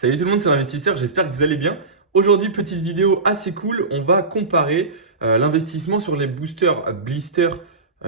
Salut tout le monde, c'est l'investisseur, j'espère que vous allez bien. Aujourd'hui, petite vidéo assez cool, on va comparer l'investissement sur les boosters blister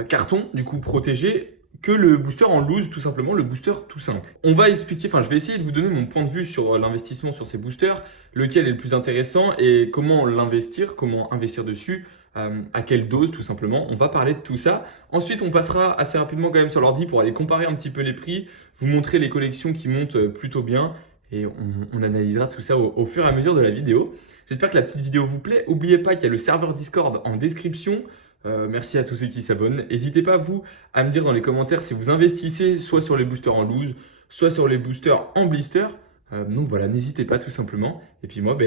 carton, du coup protégé, que le booster en loose, tout simplement, le booster tout simple. On va expliquer, enfin je vais essayer de vous donner mon point de vue sur l'investissement sur ces boosters, lequel est le plus intéressant et comment l'investir, comment investir dessus, à quelle dose tout simplement. On va parler de tout ça. Ensuite, on passera assez rapidement quand même sur l'ordi pour aller comparer un petit peu les prix, vous montrer les collections qui montent plutôt bien et on analysera tout ça au fur et à mesure de la vidéo. J'espère que la petite vidéo vous plaît. N'oubliez pas qu'il y a le serveur Discord en description. Merci à tous ceux qui s'abonnent. N'hésitez pas, vous, à me dire dans les commentaires si vous investissez soit sur les boosters en loose, soit sur les boosters en blister. Donc voilà, n'hésitez pas tout simplement. Et puis moi,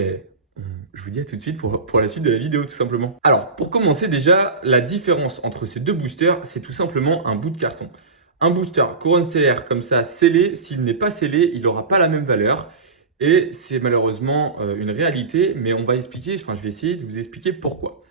je vous dis à tout de suite pour la suite de la vidéo tout simplement. Alors, pour commencer déjà, la différence entre ces deux boosters, c'est tout simplement un bout de carton. Un booster couronne stellaire comme ça, scellé, s'il n'est pas scellé, il n'aura pas la même valeur. Et c'est malheureusement une réalité, mais on va expliquer, enfin je vais essayer de vous expliquer pourquoi.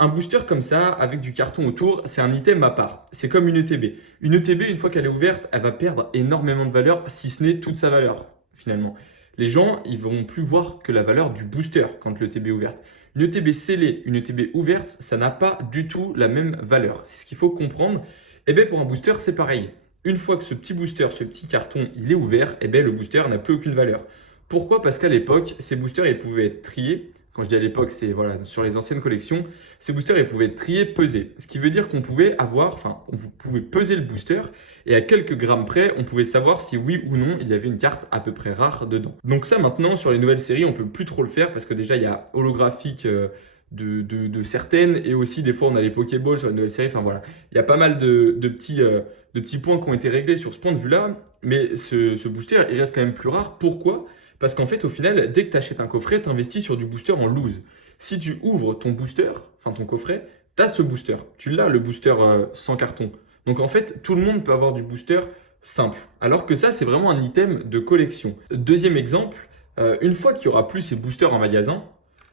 Un booster comme ça, avec du carton autour, c'est un item à part. C'est comme une ETB. Une ETB, une fois qu'elle est ouverte, elle va perdre énormément de valeur, si ce n'est toute sa valeur, finalement. Les gens, ils vont plus voir que la valeur du booster quand l'ETB est ouverte. Une ETB scellée, une ETB ouverte, ça n'a pas du tout la même valeur. C'est ce qu'il faut comprendre. Et bien pour un booster, c'est pareil. Une fois que ce petit booster, ce petit carton, il est ouvert, et bien le booster n'a plus aucune valeur. Pourquoi? Parce qu'à l'époque, ces boosters, ils pouvaient être triés. Quand je dis à l'époque, c'est voilà, sur les anciennes collections, ces boosters, ils pouvaient être triés, pesés. Ce qui veut dire qu'on pouvait avoir, enfin, vous pouvez peser le booster et à quelques grammes près, on pouvait savoir si oui ou non il y avait une carte à peu près rare dedans. Donc ça, maintenant, sur les nouvelles séries, on peut plus trop le faire parce que déjà, il y a holographique de certaines et aussi des fois, on a les Pokéballs sur les nouvelles séries. Enfin voilà, il y a pas mal de petits points qui ont été réglés sur ce point de vue-là. Mais ce booster, il reste quand même plus rare. Pourquoi? Parce qu'en fait, au final, dès que tu achètes un coffret, tu investis sur du booster en loose. Si tu ouvres ton booster, enfin ton coffret, tu as ce booster. Tu l'as, le booster sans carton. Donc en fait, tout le monde peut avoir du booster simple. Alors que ça, c'est vraiment un item de collection. Deuxième exemple, une fois qu'il n'y aura plus ces boosters en magasin,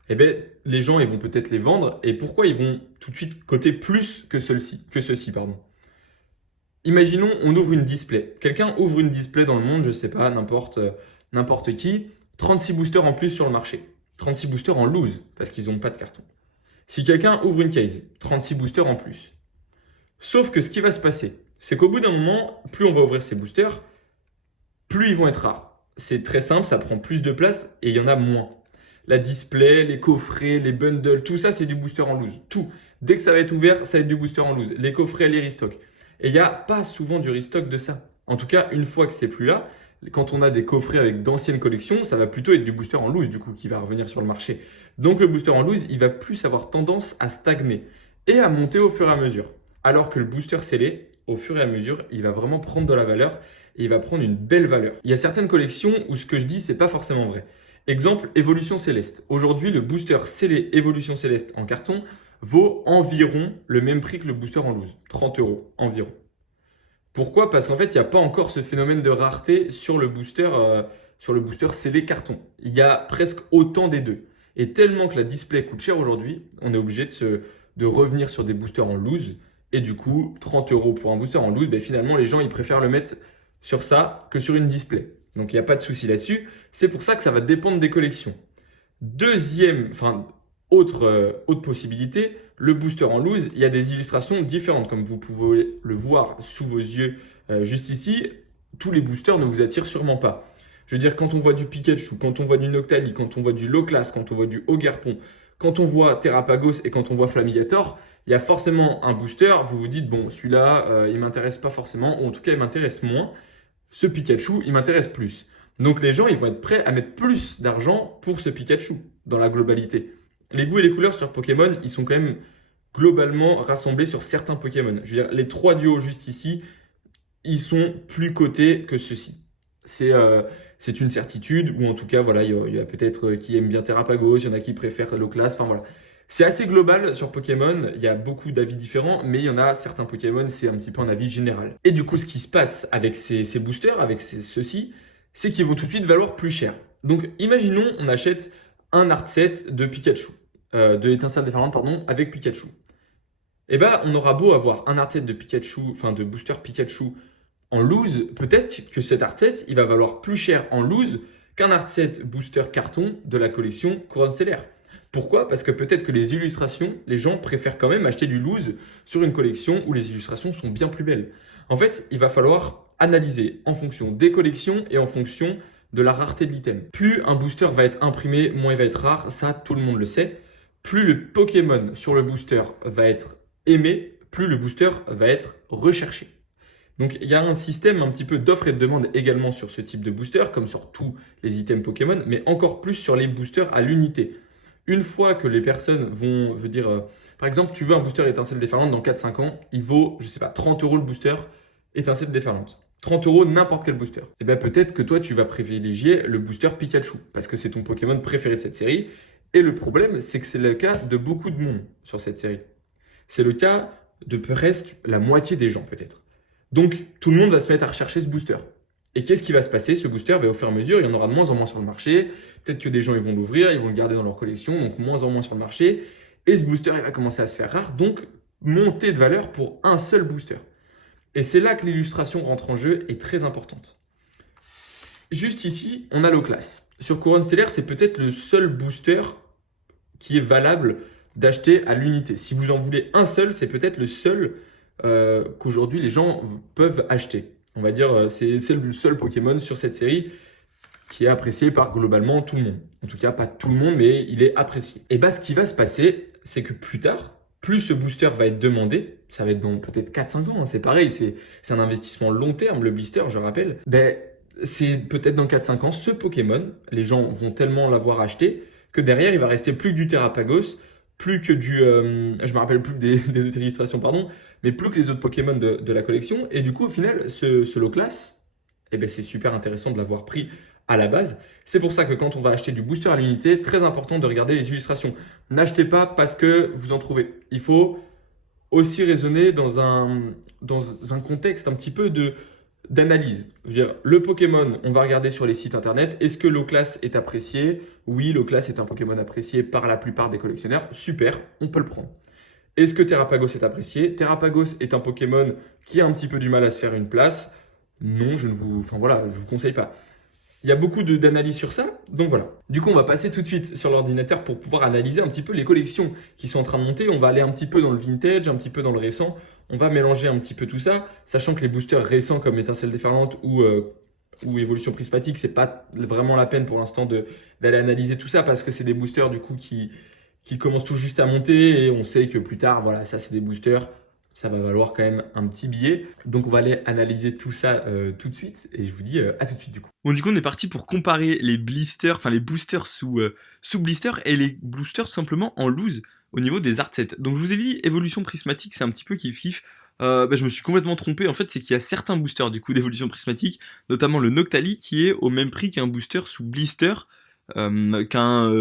eh ben, les gens ils vont peut-être les vendre. Et pourquoi ils vont tout de suite coter plus que ceux-ci, pardon. Imaginons, on ouvre une display. Quelqu'un ouvre une display dans le monde, je sais pas, n'importe qui. 36 boosters en plus sur le marché. 36 boosters en loose, parce qu'ils n'ont pas de carton. Si quelqu'un ouvre une case, 36 boosters en plus. Sauf que ce qui va se passer, c'est qu'au bout d'un moment, plus on va ouvrir ces boosters, plus ils vont être rares. C'est très simple, ça prend plus de place et il y en a moins. La display, les coffrets, les bundles, tout ça, c'est du booster en loose. Tout. Dès que ça va être ouvert, ça va être du booster en loose. Les coffrets, les restocks. Et il n'y a pas souvent du restock de ça. En tout cas, une fois que c'est plus là, quand on a des coffrets avec d'anciennes collections, ça va plutôt être du booster en loose, du coup, qui va revenir sur le marché. Donc le booster en loose, il va plus avoir tendance à stagner et à monter au fur et à mesure. Alors que le booster scellé, au fur et à mesure, il va vraiment prendre de la valeur et il va prendre une belle valeur. Il y a certaines collections où ce que je dis, c'est pas forcément vrai. Exemple, Évolution Céleste. Aujourd'hui, le booster scellé Évolution Céleste en carton vaut environ le même prix que le booster en loose, 30 € environ. Pourquoi? Parce qu'en fait, il n'y a pas encore ce phénomène de rareté sur le booster scellé carton. Il y a presque autant des deux. Et tellement que la display coûte cher aujourd'hui, on est obligé de revenir sur des boosters en loose. Et du coup, 30 € pour un booster en loose, ben finalement, les gens ils préfèrent le mettre sur ça que sur une display. Donc il n'y a pas de souci là-dessus. C'est pour ça que ça va dépendre des collections. Autre possibilité, le booster en loose, il y a des illustrations différentes. Comme vous pouvez le voir sous vos yeux juste ici, tous les boosters ne vous attirent sûrement pas. Je veux dire, quand on voit du Pikachu, quand on voit du Noctali, quand on voit du Loclas, quand on voit du Ogerpon, quand on voit Terrapagos et quand on voit Flamigator, il y a forcément un booster. Vous vous dites, bon, celui-là, il ne m'intéresse pas forcément, ou en tout cas, il m'intéresse moins. Ce Pikachu, il m'intéresse plus. Donc les gens, ils vont être prêts à mettre plus d'argent pour ce Pikachu dans la globalité. Les goûts et les couleurs sur Pokémon, ils sont quand même globalement rassemblés sur certains Pokémon. Je veux dire, les trois duos juste ici, ils sont plus cotés que ceux-ci. C'est une certitude, ou en tout cas, voilà, il y a peut-être qui aiment bien Terrapagos, il y en a qui préfèrent Loclas, enfin voilà. C'est assez global sur Pokémon, il y a beaucoup d'avis différents, mais il y en a certains Pokémon, c'est un petit peu un avis général. Et du coup, ce qui se passe avec ces boosters, avec ceux-ci, c'est qu'ils vont tout de suite valoir plus cher. Donc, imaginons, on achète un art set de Pikachu, de l'étincelle déferlante, pardon, avec Pikachu. Et ben, on aura beau avoir un art set de Pikachu, enfin de booster Pikachu en loose, peut-être que cet art set, il va valoir plus cher en loose qu'un art set booster carton de la collection Couronne Stellaire. Pourquoi? Parce que peut-être que les illustrations, les gens préfèrent quand même acheter du loose sur une collection où les illustrations sont bien plus belles. En fait, il va falloir analyser en fonction des collections et en fonction de la rareté de l'item. Plus un booster va être imprimé, moins il va être rare, ça tout le monde le sait. Plus le Pokémon sur le booster va être aimé, plus le booster va être recherché. Donc il y a un système un petit peu d'offre et de demande également sur ce type de booster, comme sur tous les items Pokémon, mais encore plus sur les boosters à l'unité. Une fois que les personnes veut dire, par exemple, tu veux un booster étincelle déferlante dans 4-5 ans, il vaut, je sais pas, 30 € le booster étincelle déferlante. 30 € n'importe quel booster. Et bien peut-être que toi tu vas privilégier le booster Pikachu, parce que c'est ton Pokémon préféré de cette série. Et le problème, c'est que c'est le cas de beaucoup de monde sur cette série. C'est le cas de presque la moitié des gens peut-être. Donc tout le monde va se mettre à rechercher ce booster. Et qu'est-ce qui va se passer? Ce booster, au fur et à mesure, il y en aura de moins en moins sur le marché. Peut-être que des gens ils vont l'ouvrir, ils vont le garder dans leur collection, donc moins en moins sur le marché. Et ce booster, il va commencer à se faire rare, donc monter de valeur pour un seul booster. Et c'est là que l'illustration rentre en jeu et très importante. Juste ici, on a l'Oclass. Sur Couronne Stellaire, c'est peut-être le seul booster qui est valable d'acheter à l'unité. Si vous en voulez un seul, c'est peut-être le seul qu'aujourd'hui les gens peuvent acheter. On va dire c'est le seul Pokémon sur cette série qui est apprécié par globalement tout le monde. En tout cas, pas tout le monde, mais il est apprécié. Et ce qui va se passer, c'est que plus tard, plus ce booster va être demandé, ça va être dans peut-être 4-5 ans, hein, c'est pareil, c'est un investissement long terme, le blister, je rappelle. C'est peut-être dans 4-5 ans, ce Pokémon, les gens vont tellement l'avoir acheté que derrière, il va rester plus que du Terrapagos, plus que du... je me rappelle plus des autres illustrations, pardon, mais plus que les autres Pokémon de la collection. Et du coup, au final, ce Loclass, c'est super intéressant de l'avoir pris à la base. C'est pour ça que quand on va acheter du booster à l'unité, très important de regarder les illustrations. N'achetez pas parce que vous en trouvez. Il faut aussi raisonner dans un contexte un petit peu d'analyse. Je veux dire, le Pokémon, on va regarder sur les sites internet. Est-ce que Loclass est apprécié? Oui, Loclass est un Pokémon apprécié par la plupart des collectionneurs. Super, on peut le prendre. Est-ce que Terrapagos est apprécié? Terrapagos est un Pokémon qui a un petit peu du mal à se faire une place. Non, je vous conseille pas. Il y a beaucoup d'analyses sur ça, donc voilà. Du coup, on va passer tout de suite sur l'ordinateur pour pouvoir analyser un petit peu les collections qui sont en train de monter. On va aller un petit peu dans le vintage, un petit peu dans le récent. On va mélanger un petit peu tout ça, sachant que les boosters récents comme Étincelle Déferlante ou Évolution Prismatique, c'est pas vraiment la peine pour l'instant d'aller analyser tout ça parce que c'est des boosters du coup qui commencent tout juste à monter et on sait que plus tard, voilà, ça c'est des boosters. Ça va valoir quand même un petit billet. Donc on va aller analyser tout ça tout de suite. Et je vous dis à tout de suite du coup. Bon, du coup, on est parti pour comparer les blisters, enfin les boosters sous blister et les boosters simplement en loose au niveau des art sets. Donc je vous ai dit, évolution prismatique, c'est un petit peu kiff-kiff. Je me suis complètement trompé. En fait, c'est qu'il y a certains boosters du coup d'évolution prismatique, notamment le Noctali, qui est au même prix qu'un booster sous blister, qu'un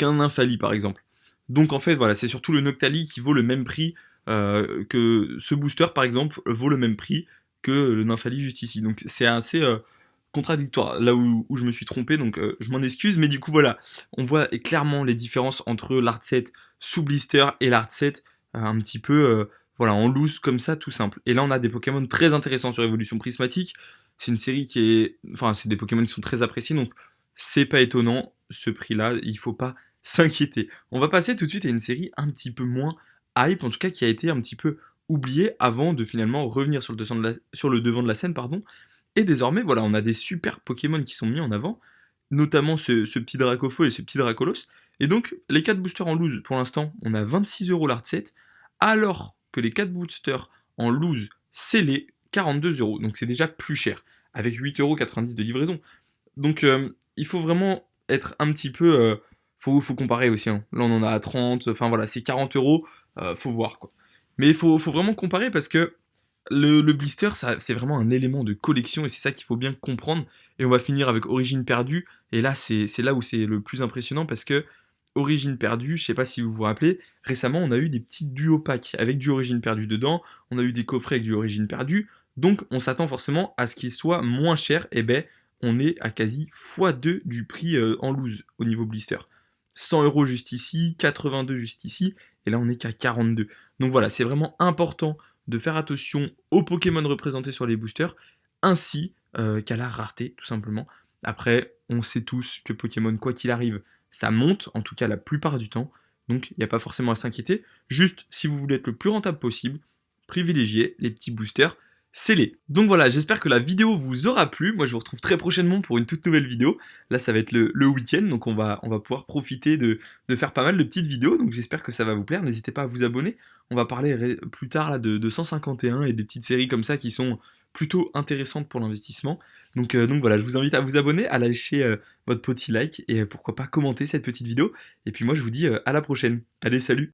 Nymphali par exemple. Donc en fait, voilà, c'est surtout le Noctali qui vaut le même prix que ce booster par exemple vaut le même prix que le Nymphali juste ici. Donc c'est assez contradictoire là où je me suis trompé, donc je m'en excuse, mais du coup voilà, on voit clairement les différences entre l'art set sous blister et l'art set un petit peu voilà, en loose comme ça, tout simple. Et là on a des Pokémon très intéressants sur Évolution Prismatique, c'est une série qui est... Enfin c'est des Pokémon qui sont très appréciés, donc c'est pas étonnant, ce prix là, il faut pas s'inquiéter. On va passer tout de suite à une série un petit peu moins hype, en tout cas qui a été un petit peu oubliée avant de finalement revenir sur le devant de la scène, pardon. Et désormais, voilà, on a des super Pokémon qui sont mis en avant, notamment ce petit Dracofeu et ce petit Dracolos. Et donc, les 4 boosters en loose, pour l'instant, on a 26 € l'art set, alors que les 4 boosters en loose scellés, 42 €. Donc c'est déjà plus cher, avec 8,90 € de livraison. Donc il faut vraiment être un petit peu... faut comparer aussi, hein. Là on en a à 30, enfin voilà, c'est 40 €, faut voir quoi. Mais il faut vraiment comparer parce que le blister, c'est vraiment un élément de collection et c'est ça qu'il faut bien comprendre. Et on va finir avec Origine perdue. Et là, c'est là où c'est le plus impressionnant parce que Origine perdue, je sais pas si vous vous rappelez, récemment on a eu des petits duo packs avec du Origine perdue dedans. On a eu des coffrets avec du Origine perdue. Donc on s'attend forcément à ce qu'il soit moins cher. Et on est à quasi x2 du prix en loose au niveau blister. 100 € juste ici, 82 juste ici, et là on est qu'à 42. Donc voilà, c'est vraiment important de faire attention aux Pokémon représentés sur les boosters, ainsi qu'à la rareté, tout simplement. Après, on sait tous que Pokémon, quoi qu'il arrive, ça monte, en tout cas la plupart du temps. Donc il n'y a pas forcément à s'inquiéter. Juste, si vous voulez être le plus rentable possible, privilégiez les petits boosters scellés. Donc voilà, j'espère que la vidéo vous aura plu. Moi je vous retrouve très prochainement pour une toute nouvelle vidéo. Là ça va être le week-end, donc on va pouvoir profiter de faire pas mal de petites vidéos. Donc j'espère que ça va vous plaire. N'hésitez pas à vous abonner. On va parler plus tard là, de 151 et des petites séries comme ça qui sont plutôt intéressantes pour l'investissement. Donc voilà, je vous invite à vous abonner, à lâcher votre petit like et pourquoi pas commenter cette petite vidéo. Et puis moi je vous dis à la prochaine. Allez, salut!